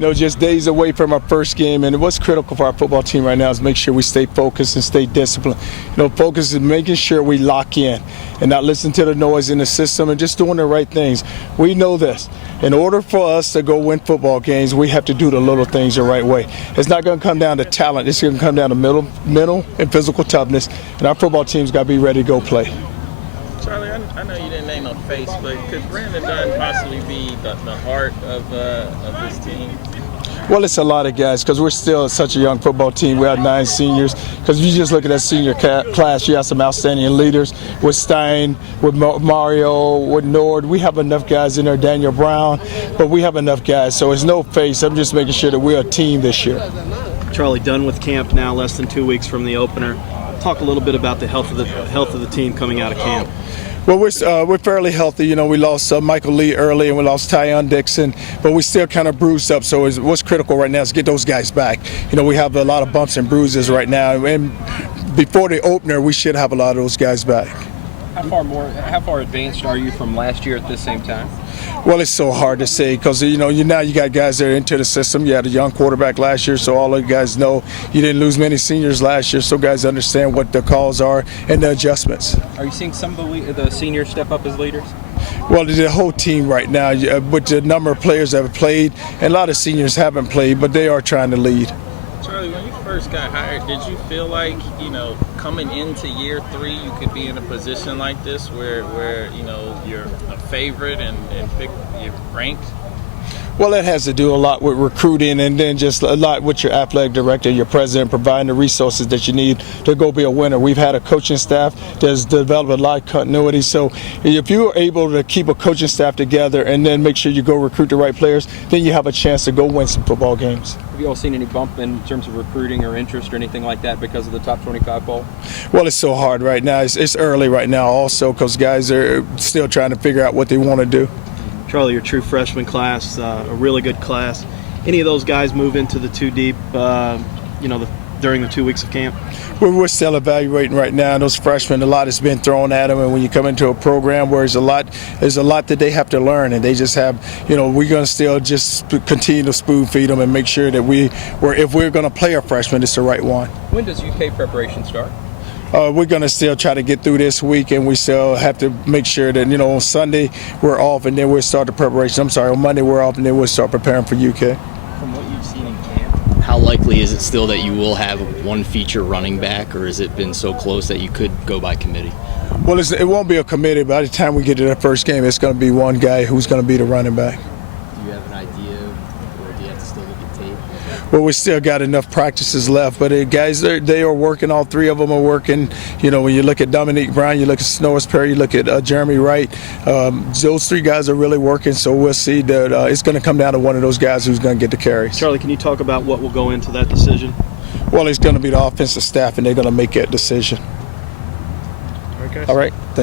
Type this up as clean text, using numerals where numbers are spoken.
Just days away from our first game, and what's critical for our football team right now is make sure we stay focused and stay disciplined. Focus is making sure we lock in and not listen to the noise in the system and just doing the right things. We know this. In order for us to go win football games, we have to do the little things the right way. It's not going to come down to talent. It's going to come down to mental and physical toughness, and our football team's got to be ready to go play. Charlie, I know you didn't name no face, but could Brandon Dunn possibly be the heart of this team? Well, it's a lot of guys because we're still such a young football team. We have 9 seniors. Because if you just look at that senior class, you have some outstanding leaders with Stein, with Mario, with Nord. We have enough guys in there, Daniel Brown, but we have enough guys. So it's no face. I'm just making sure that we're a team this year. Charlie, done with camp now, less than 2 weeks from the opener. Talk a little bit about the health of the team coming out of camp. Well, we're fairly healthy. We lost Michael Lee early, and we lost Tyon Dixon, but we still kind of bruised up. So what's critical right now is get those guys back. We have a lot of bumps and bruises right now, and before the opener, we should have a lot of those guys back. How far advanced are you from last year at this same time? Well, it's so hard to say because now you got guys that are into the system. You had a young quarterback last year, so all of you guys know you didn't lose many seniors last year, so guys understand what the calls are and the adjustments. Are you seeing some of the seniors step up as leaders? Well, the whole team right now, with the number of players that have played, and a lot of seniors haven't played, but they are trying to lead. Charlie, when you first got hired, did you feel like, coming into year 3, you could be in a position like this where you're a favorite and you're ranked? Well, that has to do a lot with recruiting and then just a lot with your athletic director, your president, providing the resources that you need to go be a winner. We've had a coaching staff that's developed a lot of continuity. So if you're able to keep a coaching staff together and then make sure you go recruit the right players, then you have a chance to go win some football games. Have you all seen any bump in terms of recruiting or interest or anything like that because of the top 25 poll? Well, it's so hard right now. It's early right now also because guys are still trying to figure out what they want to do. Charlie, your true freshman class, a really good class. Any of those guys move into the 2 deep, during the 2 weeks of camp? We're still evaluating right now. Those freshmen, a lot has been thrown at them, and when you come into a program where there's a lot that they have to learn, and they just have, we're going to still just continue to spoon feed them and make sure that if we're going to play a freshman, it's the right one. When does UK preparation start? We're going to still try to get through this week, and we still have to make sure that, on Sunday we're off, and then we'll start the preparation. On Monday we're off, and then we'll start preparing for UK. From what you've seen in camp, how likely is it still that you will have one feature running back, or has it been so close that you could go by committee? Well, it won't be a committee. By the time we get to the first game, it's going to be one guy who's going to be the running back. Do you have an idea, or do you have to still look at tape? Well, we still got enough practices left, but guys, they are working. All 3 of them are working. When you look at Dominique Brown, you look at Snows Perry, you look at Jeremy Wright, those 3 guys are really working, so we'll see that it's going to come down to one of those guys who's going to get the carries. Charlie, can you talk about what will go into that decision? Well, it's going to be the offensive staff, and they're going to make that decision. Okay. All right, thanks.